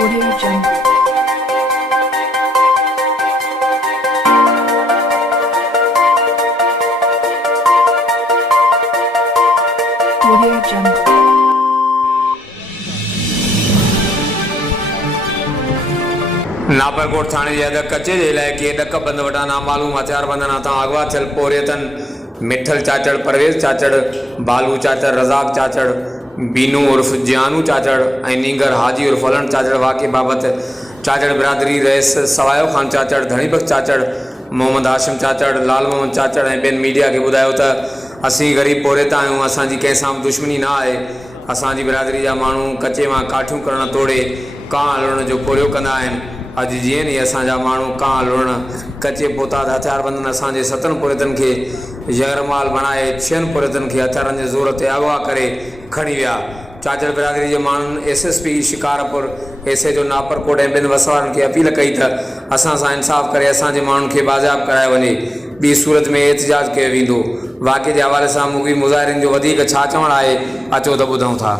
Audio Jungle. Audio Jungle. नापरकोट थाने जे अॻु कचे जे इलाइक़े ॾक बंद वटां नामालूम हथियारबंदनि हथां अगवा थियल पोरियतन मिठल चाचड़, परवेज़ चाचड़, बालू चाचड़, रज़ाक चाचड़, बीनू उर्फ जियानू चाचड़ ऐं नींगर हाजी उर्फ फलन चाचड़ वाक़े बाबति चाचड़ बिरादरी रईस सवायो ख़ान चाचड़, धनीबख़्श चाचड़, मोहम्मद हाशिम चाचड़, लाल मोहम्मद चाचड़ ऐं ॿियनि मीडिया खे ॿुधायो त असीं ग़रीब पोरियत आहियूं, असांजी कंहिंसां बि दुश्मनी न आहे। असांजी बिरादरी जा माण्हू कचे मां काठियूं करणु तोड़े कां लुण जो पोरियो कंदा आहिनि। अॼु जीअं ई असांजा माण्हू कां लुण कचे पोताद हथियारबंदनि असांजे 7 पोरियतनि खे ज़हरमाल बणाए 6 पोरियतनि खे हथियारनि जे ज़ोर ते अगवा करे खणी विया। चाचड़ बिरादरी जे माण्हुनि SSP शिकारपुर, SHO नापरकोट ऐं ॿिनि वसवारनि खे अपील कई त असां सां इंसाफ़ करे असांजे माण्हुनि खे बाज़ाब करायो वञे, ॿी सूरत में एहतिजाज कयो वेंदो। वाक़े जे हवाले सां मुगी मुज़ाहिरीन जो वधीक छा चवणु आहे, अचो त ॿुधूं था।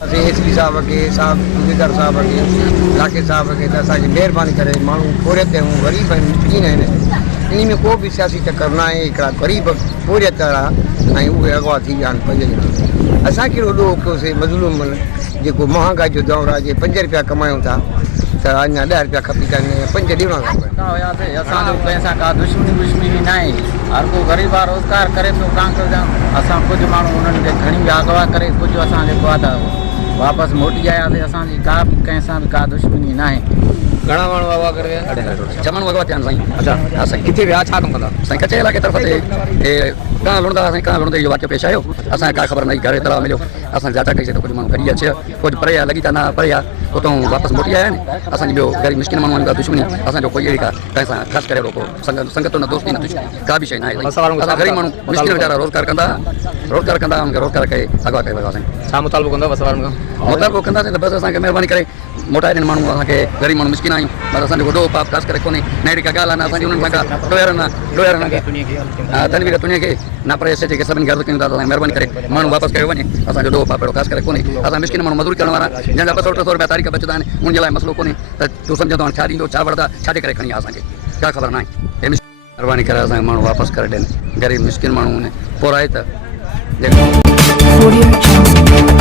SP साहब के सूबेदार साहब के इलाके साहब के असांजी महिरबानी करे माण्हू पोरियत ऐं ग़रीब ऐं मिसकीन आहिनि, इन में को बि सियासी चकर न आहे। हिकिड़ा ग़रीब पोरियत वारा ऐं उहे अगवा थी विया आहिनि 5 ॼणा। असां कहिड़ो ॾोह कयोसीं मज़लूम जेको महांगाई जो दौर आहे, जे 5 रुपया कमायूं था त अञा 10 रुपया खपी था 5 ॾियणा खपनि। असांजो कंहिंसां का दुश्मनी न आहे। हर को ग़रीब आहे, रोज़गार करे थो कान थो। असां कुझु माण्हू उन्हनि खे खणी विया अगवा करे, कुझु असां जेको आहे त वापसि मोटी आयासीं। असांजी का बि कंहिंसां बि का दुश्मनी न आहे। घणा माण्हू अगवा करे विया? 6 माण्हू अगवा थिया आहिनि साईं। अच्छा साईं, किथे विया, छा कमु कंदा? साईं कचे इलाइक़े तरफ़ ते कां लुणंदा साईं, कां लुणंदे इहो वाक़ियो पेश आयो। असांखे का ख़बर न, घर जे तरह मिलियो। असां जांच कईसीं त कुझु माण्हू कढी अचे, कुझु परे आहे, लॻी त न परे आहे, उतां वापसि मोटी आया आहिनि। असांजी ॿियो ग़रीब मिसकिन माण्हू आहिनि, का दुश्मनी असांजो कोई अहिड़ी का कंहिंसां ख़ासि करे को संगत न दोस्ती न दुश्मनी का बि शइ न आहे। असां ग़रीब माण्हू मिसकिन वीचारा रोज़गार कंदा हुनखे रोज़गार कई अगवा कयो वियो। छा मुतालबो कंदो वसवारनि खां? मुतालबो कंदासीं त बसि असांखे महिरबानी करे मोटाए ॾियनि माण्हू। असांखे ग़रीब माण्हू मिसकिन आहियूं, बसि असांजो वॾो पाप ख़ासि करे कोन्हे। न अहिड़ी का ॻाल्हि आहे, न असांजी उन्हनि सां का तनवीर तुंहिंजे खे न पर SHO खे सभिनि खे अर्ज़ु कयूं था त महिरबानी करे माण्हू वापसि कयो वञे। असांजो ॾोह पाप अहिड़ो ख़ासि करे कोन्हे। असां मिसकिन माण्हू मज़दूरी करण वारा, जंहिंजा 200-300 रुपया तारीख़ बचंदा आहिनि, उनजे लाइ मसइलो कोन्हे त तूं सम्झंदो हाणे छा ॾींदो, छा वठंदा, छाजे करे खणी आहे, असांखे का ख़बर न आहे। महिरबानी करे असांखे माण्हू वापसि करे ॾियनि। ग़रीब मिसकिन माण्हू आहिनि, पोइ आहे त Audio Jungle.